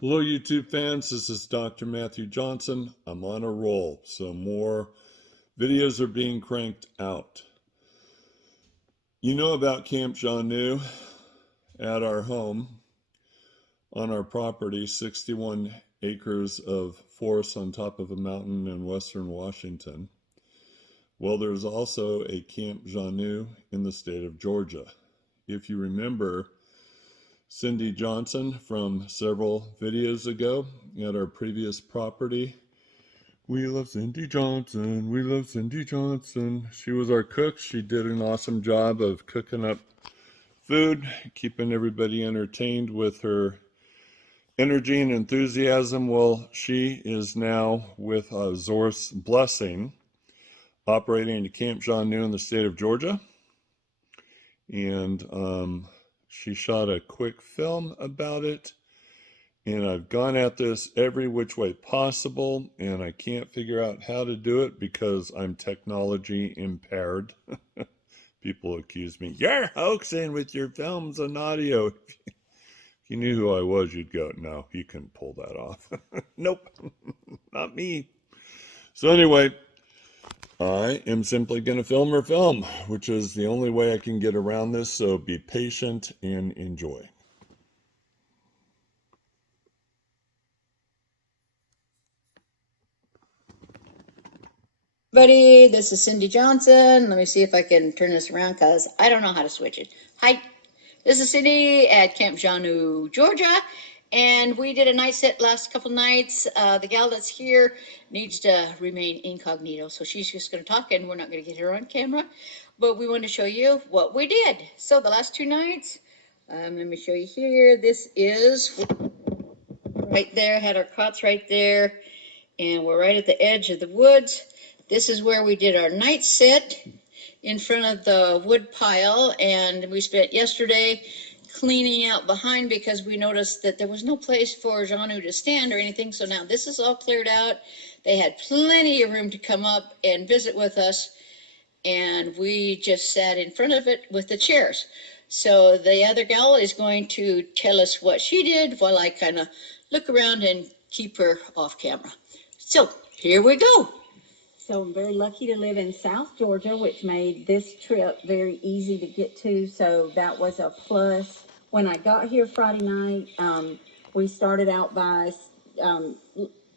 Hello, YouTube fans. This is Dr. Matthew Johnson. I'm on a roll, so more videos are being cranked out. You know about Camp Xanue at our home on our property, 61 acres of forest on top of a mountain in western Washington. Well, there's also a Camp Xanue in the state of Georgia. If you remember, Cindy Johnson from several videos ago at our previous property. We love Cindy Johnson. We love Cindy Johnson. She was our cook. She did an awesome job of cooking up food, keeping everybody entertained with her energy and enthusiasm. Well, she is now with Zorth's blessing, operating at Camp Xanue in the state of Georgia. And she shot a quick film about it. And I've gone at this every which way possible, and I can't figure out how to do it because I'm technology impaired. People accuse me, you're hoaxing with your films and audio. If you knew who I was, you'd go, no, you can pull that off. Nope, not me. So anyway, I am simply going to film her film, which is the only way I can get around this, so be patient and enjoy. Buddy, this is Cindy Johnson. Let me see if I can turn this around because I don't know how to switch it. Hi, this is Cindy at Camp Xanue, Georgia, and we did a night set last couple nights. The gal that's here needs to remain incognito, so she's just going to talk, and we're not going to get her on camera, but we want to show you what we did. So the last two nights, let me show you here. This is right there, had our cots right there, and we're right at the edge of the woods. This is where we did our night set in front of the wood pile, and we spent yesterday cleaning out behind because we noticed that there was no place for Xanue to stand or anything. So now this is all cleared out. They had plenty of room to come up and visit with us, and we just sat in front of it with the chairs. So the other gal is going to tell us what she did while I kind of look around and keep her off camera. So here we go. So I'm very lucky to live in South Georgia, which made this trip very easy to get to. So that was a plus. When I got here Friday night, we started out by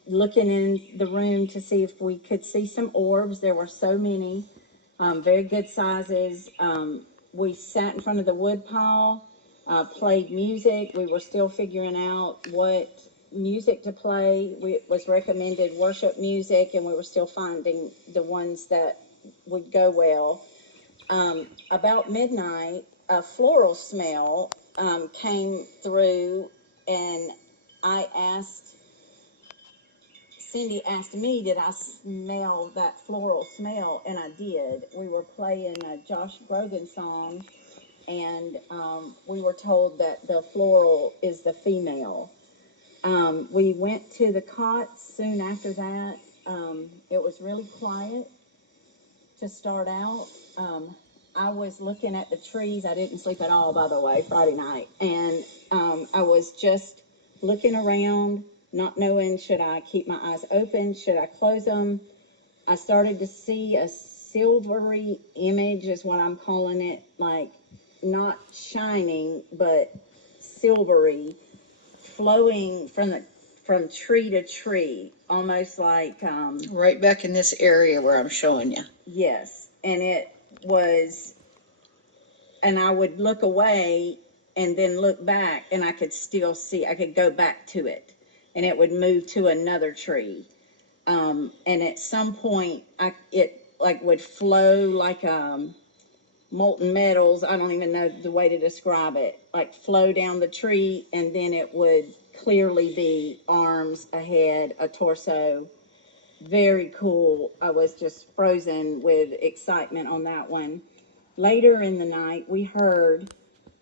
looking in the room to see if we could see some orbs. There were so many, very good sizes. We sat in front of the wood pile, played music. We were still figuring out what music to play. It was recommended worship music, and we were still finding the ones that would go well. About midnight, a floral smell came through, and Cindy asked me, did I smell that floral smell? And I did. We were playing a Josh Groban song, and we were told that the floral is the female. We went to the cots soon after that. It was really quiet to start out. I was looking at the trees. I didn't sleep at all, by the way, Friday night. And I was just looking around, not knowing, should I keep my eyes open? Should I close them? I started to see a silvery image, is what I'm calling it, like not shining, but silvery, flowing from tree to tree, almost like right back in this area where I'm showing you. Yes, and it was, and I would look away and then look back, and I could still see. I could go back to it, and it would move to another tree, and at some point, it like would flow like molten metals. I don't even know the way to describe it. Like flow down the tree, and then it would clearly be arms, a head, a torso. Very cool. I was just frozen with excitement on that one. Later in the night, we heard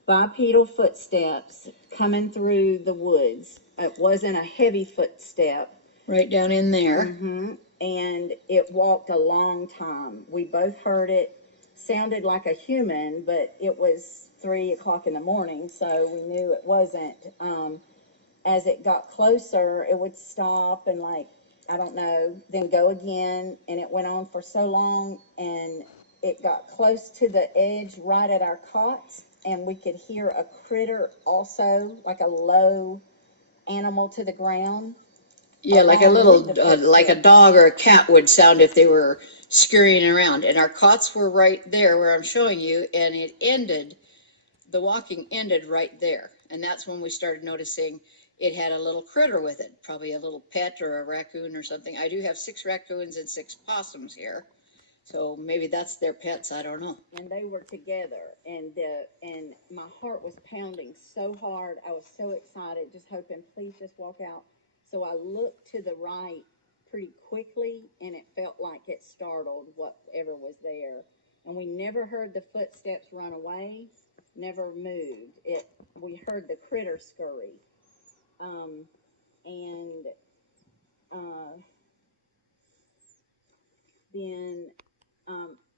bipedal footsteps coming through the woods. It wasn't a heavy footstep. Right down in there. Mm-hmm. And it walked a long time. We both heard it. Sounded like a human, but it was 3 o'clock in the morning, so we knew it wasn't. as it got closer, it would stop and, like, I don't know, then go again. And it went on for so long, and it got close to the edge right at our cot, and we could hear a critter also, like a low animal to the ground. Yeah, like a Along little, with the like a footsteps. dog or a cat would sound if they were scurrying around. And our cots were right there where I'm showing you, and it ended, the walking ended right there. And that's when we started noticing it had a little critter with it, probably a little pet or a raccoon or something. I do have 6 raccoons and 6 possums here. So maybe that's their pets, I don't know. And they were together, and my heart was pounding so hard. I was so excited, just hoping, please just walk out. So I looked to the right pretty quickly, and it felt like it startled whatever was there. And we never heard the footsteps run away, never moved. We heard the critter scurry. And then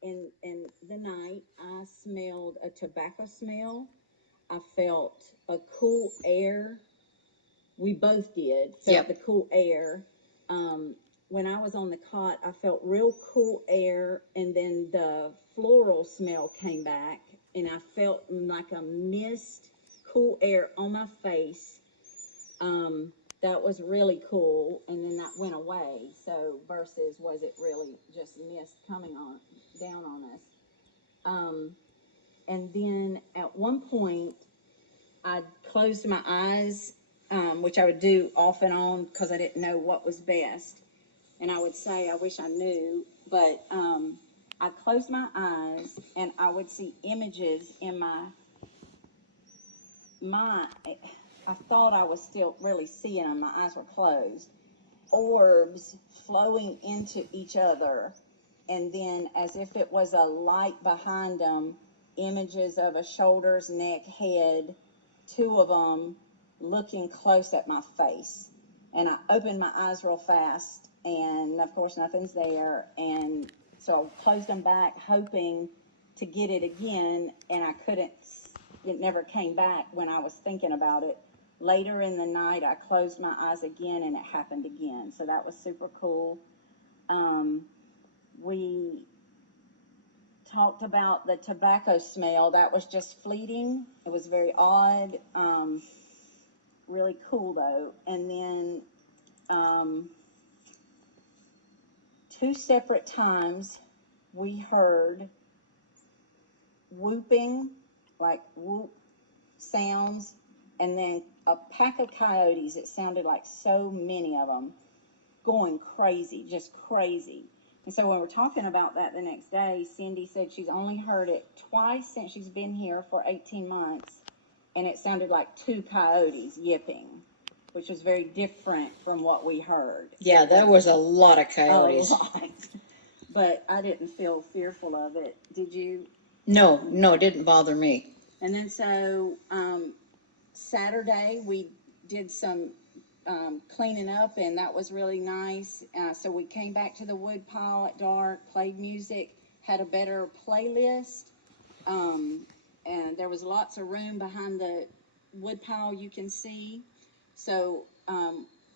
in the night, I smelled a tobacco smell. I felt a cool air. We both did. Felt Yep. the cool air. When I was on the cot, I felt real cool air, and then the floral smell came back, and I felt like a mist, cool air on my face. That was really cool, and then that went away. So versus was it really just mist coming on down on us? And then at one point, I closed my eyes, which I would do off and on because I didn't know what was best. And I would say, I wish I knew, but I closed my eyes, and I would see images in my mind. I thought I was still really seeing them. My eyes were closed. Orbs flowing into each other, and then as if it was a light behind them, images of a shoulders, neck, head, 2 of them looking close at my face. And I opened my eyes real fast, and of course nothing's there, and so I closed them back hoping to get it again, and I couldn't. It never came back when I was thinking about it. Later in the night, I closed my eyes again, and it happened again. So that was super cool. We talked about the tobacco smell. That was just fleeting. It was very odd. Really cool, though. And then 2 separate times, we heard whooping, like whoop sounds, and then a pack of coyotes. It sounded like so many of them going crazy, just crazy. And so when we're talking about that the next day, Cindy said she's only heard it twice since she's been here for 18 months, and it sounded like 2 coyotes yipping, which was very different from what we heard. Yeah, there was a lot of coyotes. A lot. But I didn't feel fearful of it. Did you? No, it didn't bother me. And then so Saturday we did some cleaning up, and that was really nice. So we came back to the wood pile at dark, played music, had a better playlist, and there was lots of room behind the wood pile you can see. So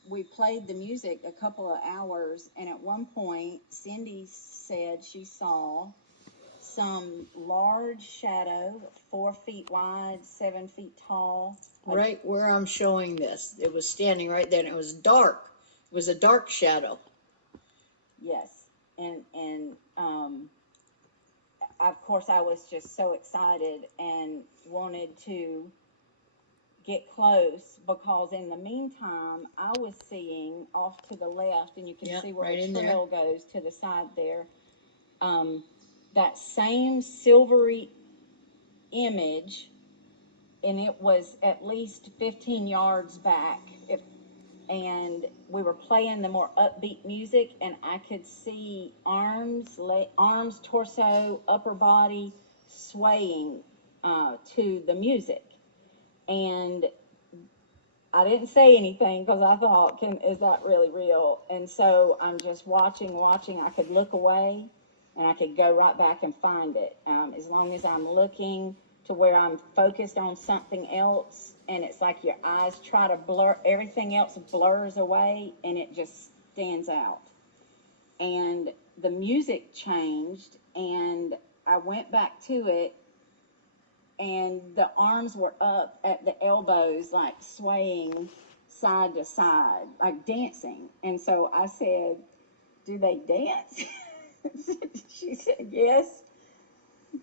we played the music a couple of hours, and at one point Cindy said she saw some large shadow, 4 feet wide, 7 feet tall. Right where I'm showing this. It was standing right there, and it was dark. It was a dark shadow. Yes. And of course I was just so excited and wanted to get close, because in the meantime I was seeing off to the left, and you can see where right a in trail goes to the side there, that same silvery image, and it was at least 15 yards back. And we were playing the more upbeat music, and I could see arms, torso, upper body swaying to the music. And I didn't say anything because I thought, is that really real? And so I'm just watching. I could look away, and I could go right back and find it. As long as I'm looking, to where I'm focused on something else, and it's like your eyes try to blur, everything else blurs away, and it just stands out. And the music changed, and I went back to it, and the arms were up at the elbows, like swaying side to side, like dancing. And so I said, "Do they dance?" She said, "Yes,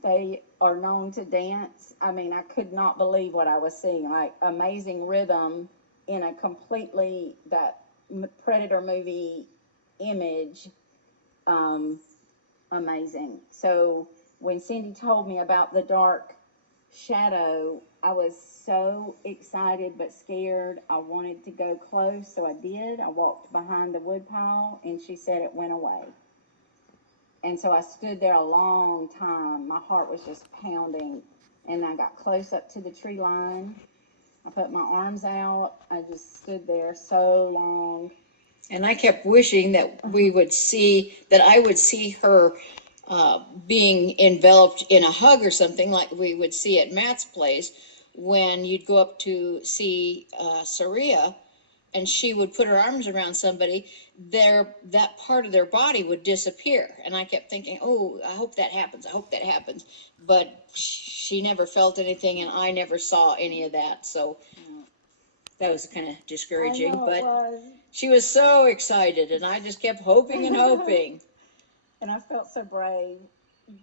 they are known to dance." I mean, I could not believe what I was seeing, like amazing rhythm in a completely that Predator movie image. Amazing. So when Cindy told me about the dark shadow, I was so excited but scared. I wanted to go close, so I did. I walked behind the woodpile, and she said it went away. And so I stood there a long time. My heart was just pounding, and I got close up to the tree line. I put my arms out. I just stood there so long. And I kept wishing that we would see, that I would see her being enveloped in a hug or something like we would see at Matt's place when you'd go up to see Saria, and she would put her arms around somebody, that part of their body would disappear. And I kept thinking, oh, I hope that happens. I hope that happens. But she never felt anything, and I never saw any of that. So that was kind of discouraging. But she was so excited, and I just kept hoping and hoping. And I felt so brave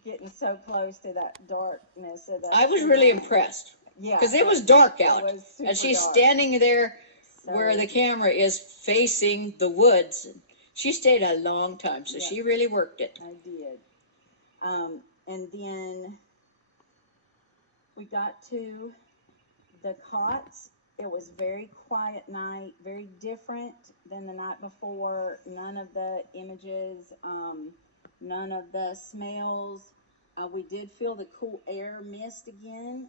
getting so close to that darkness of that. I was really impressed. Yeah. Because it was dark out. It was super and she's dark. standing there So, where the camera is facing the woods. She stayed a long time, so she really worked it. I did. And then we got to the cots. It was very quiet night, very different than the night before. None of the images, none of the smells. We did feel the cool air mist again,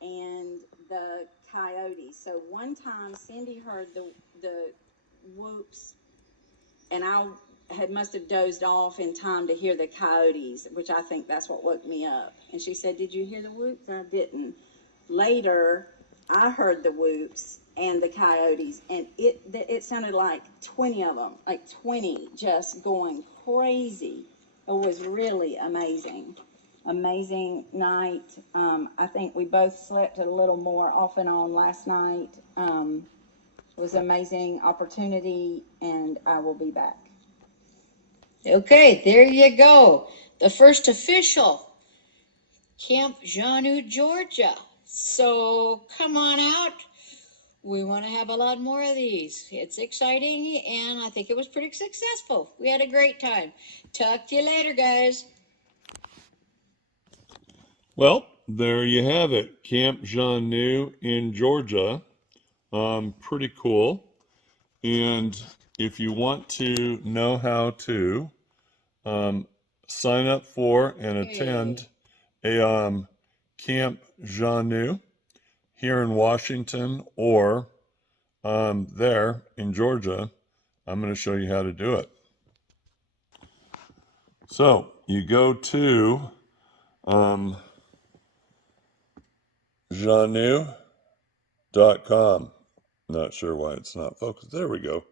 and the coyotes. So one time Cindy heard the whoops, and I must have dozed off in time to hear the coyotes, which I think that's what woke me up. And she said, "Did you hear the whoops?" And I didn't. Later, I heard the whoops and the coyotes, and it sounded like 20 of them, like 20 just going crazy. It was really amazing. Amazing night. I think we both slept a little more off and on last night. It was an amazing opportunity, and I will be back. Okay, there you go. The first official Camp Xanue, Georgia. So come on out. We want to have a lot more of these. It's exciting, and I think it was pretty successful. We had a great time. Talk to you later, guys. Well, there you have it. Camp Xanue in Georgia. Pretty cool. And if you want to know how to sign up for and attend a Camp Xanue here in Washington or there in Georgia, I'm going to show you how to do it. So you go to Genu.com. Not sure why it's not focused. There we go.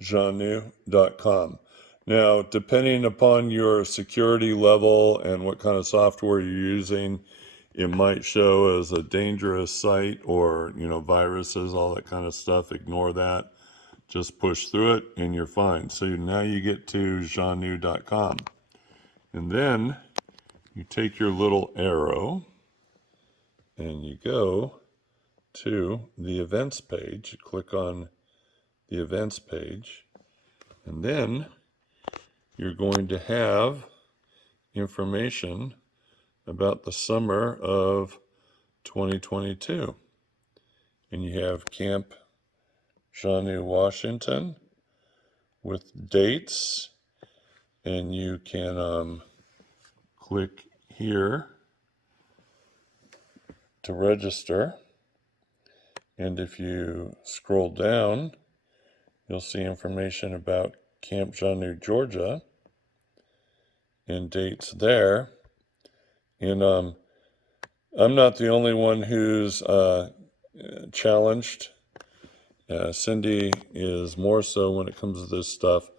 Genu.com. Now, depending upon your security level and what kind of software you're using, it might show as a dangerous site or, viruses, all that kind of stuff. Ignore that. Just push through it and you're fine. So now you get to Genu.com. And then you take your little arrow and you go to the events page. You click on the events page, and then you're going to have information about the summer of 2022. And you have Camp Xanue, Washington with dates, and you can click here to register. And if you scroll down, you'll see information about Camp Xanue, Georgia, and dates there. And I'm not the only one who's challenged. Cindy is more so when it comes to this stuff.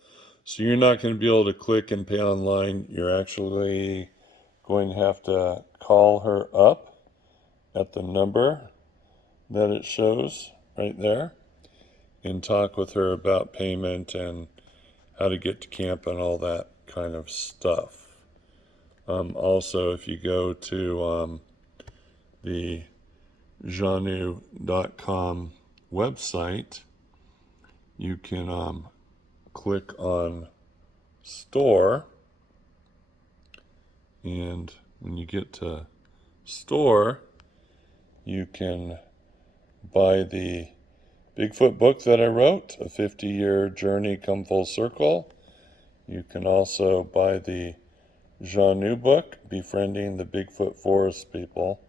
So you're not going to be able to click and pay online. You're actually going to have to call her up at the number that it shows right there and talk with her about payment and how to get to camp and all that kind of stuff. Also, if you go to the Genu.com website, you can click on store, and when you get to store, you can buy the Bigfoot book that I wrote, A 50-Year Journey Come Full Circle. You can also buy the Genu book, Befriending the Bigfoot Forest People.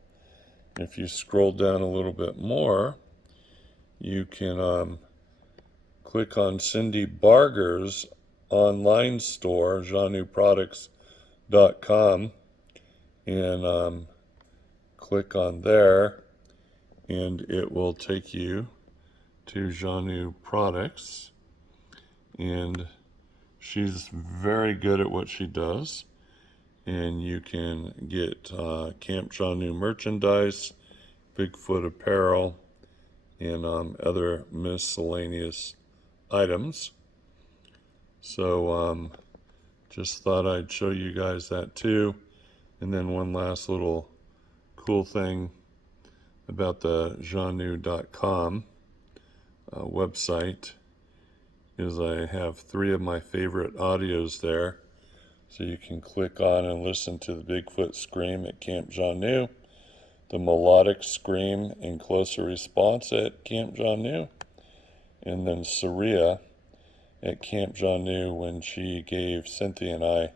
If you scroll down a little bit more, you can click on Cindy Barger's online store, GenuProducts.com, and click on there, and it will take you to Genu Products. And she's very good at what she does. And you can get Camp Xanue merchandise, Bigfoot apparel, and other miscellaneous items. So just thought I'd show you guys that too. And then one last little cool thing about the Genu.com website is I have 3 of my favorite audios there. So you can click on and listen to the Bigfoot scream at Camp Xanue, the melodic scream in closer response at Camp Xanue, and then Saria at Camp Xanue when she gave Cynthia and I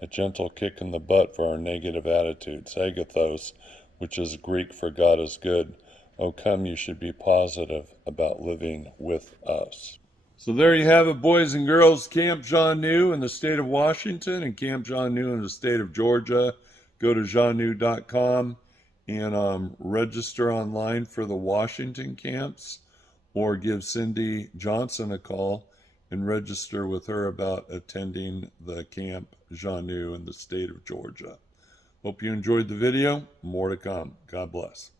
a gentle kick in the butt for our negative attitudes. Agathos, which is Greek for God is good. Oh, come, you should be positive about living with us. So there you have it, boys and girls. Camp Xanue in the state of Washington and Camp Xanue in the state of Georgia. Go to Genu.com and register online for the Washington camps, or give Cindy Johnson a call and register with her about attending the Camp Xanue in the state of Georgia. Hope you enjoyed the video. More to come. God bless.